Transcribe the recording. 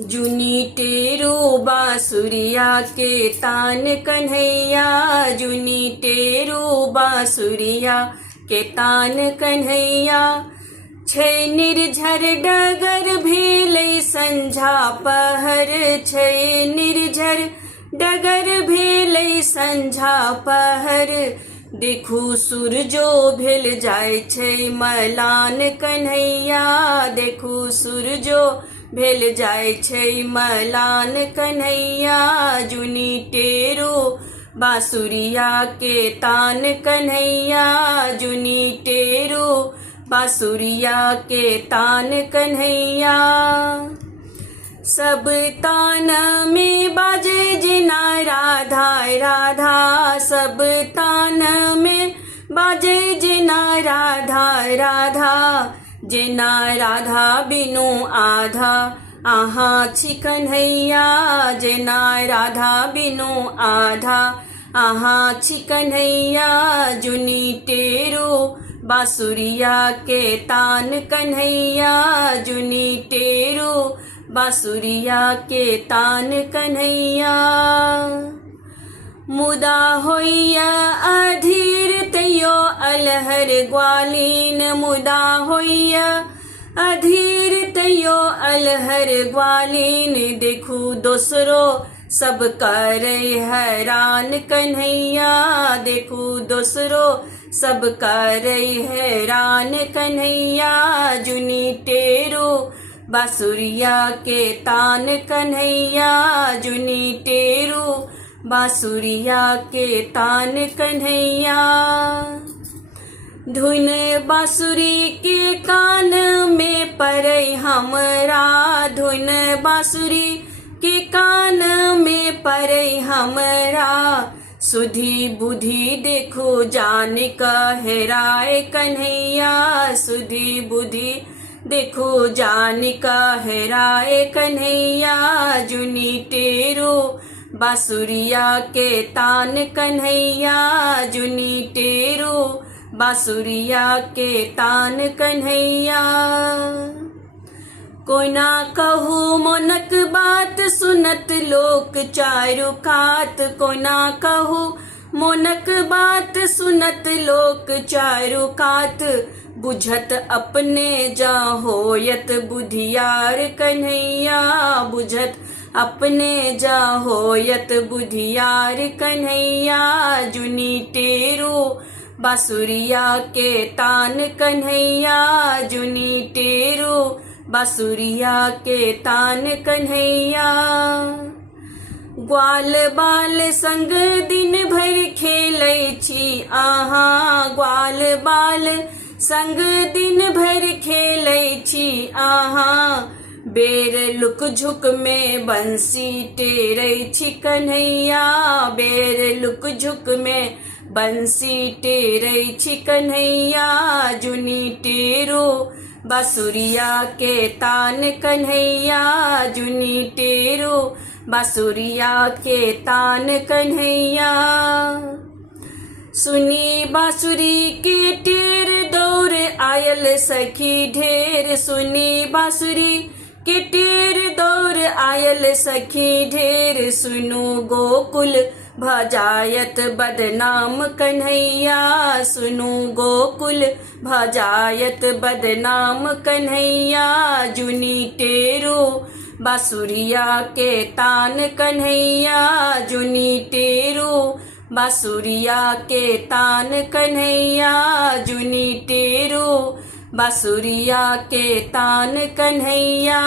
जुनी टेरू बांसुरिया के तान कन्हैया, जुनी टेरू बांसुरिया के तान कन्हैया। छै निर्झर डगर भेलै संझा पहर, छै निर्झर डगर भेलै संझा पहर। देखू सूरजो भेल जाय छै मलान कन्हैया, देखू सूरजो भेल जाय छै मलान कन्हैया। जुनी टेरू बांसुरिया के तान कन्हैया, जुनी टेरू बांसुरिया के तान कन्हैया। सब तान में बाजे जिना राधा राधा, सब तान में बाजे जिना राधा राधा। जिना राधा बिनु आधा आहाँ छी कन्हैया, जिना राधा बिनु आधा आहाँ छी कन्हैया। जुनी टेरू बांसुरिया के तान कन्हैया, जुनी टेरू बांसुरिया के तान कन्हैया। मुदा होइया अधीर तैयो अलहर ग्वालीन, मुदा होइया अधीर तैयो अलहर ग्वालीन। देखू दोसरो सब करे हैरान कन्हैया, देखू दोसरो सब करे हैरान कन्हैया। जुनी टेरू बांसुरिया के तान कन्हैया, जुनी टेरू बांसुरिया के तान कन्हैया। धुन बांसुरी के कान में पड़ै हमरा, धुन बांसुरी के कान में पड़ै हमरा। सुधी बुद्धि देखो जान का हेराए कन्हैया, सुधी बुद्धि देखो जान का हेराए कन्हैया। जुनी टेरू बांसुरिया के तान कन्हैया, जुनी टेरू बांसुरिया के तान कन्हैया। कोना कहू मोनक बात सुनत लोक चारु कात, कोना कहू मोनक बात सुनत लोक चारु कात। बुझत अपने जा होयत बुधियार कन्हैया, बुझत अपने जा होयत बुधियार कन्हैया। जुनी टेरू बांसुरिया के तान कन्हैया, जुनी टेरू बांसुरिया के तान कन्हैया। ग्वाल बाल संग दिन भर खेलै छी आहाँ, ग्वाल बाल संग दिन भर खेलै छी आहाँ। बेर लुक झुक में बंसी टेरै छी कन्हैया, बेर लुक झुक में बंसी टेरै छी कन्हैया। जुनी टेरू बांसुरिया के तान कन्हैया, जुनी टेरू बांसुरिया के तान कन्हैया। सुनी बांसुरी के टेर दौड़ आयल सखी ढेर, सुनी बांसुरी के टेर दौड़ आयल सखी ढेर। सुनु गोकुल भजायत बदनाम कन्हैया, सुनु गोकुल भजायत बदनाम कन्हैया। जुनी टेरू बांसुरिया के तान कन्हैया, जुनी टेरू बांसुरिया के तान कन्हैया, जुनी टेरू बांसुरिया के तान कन्हैया।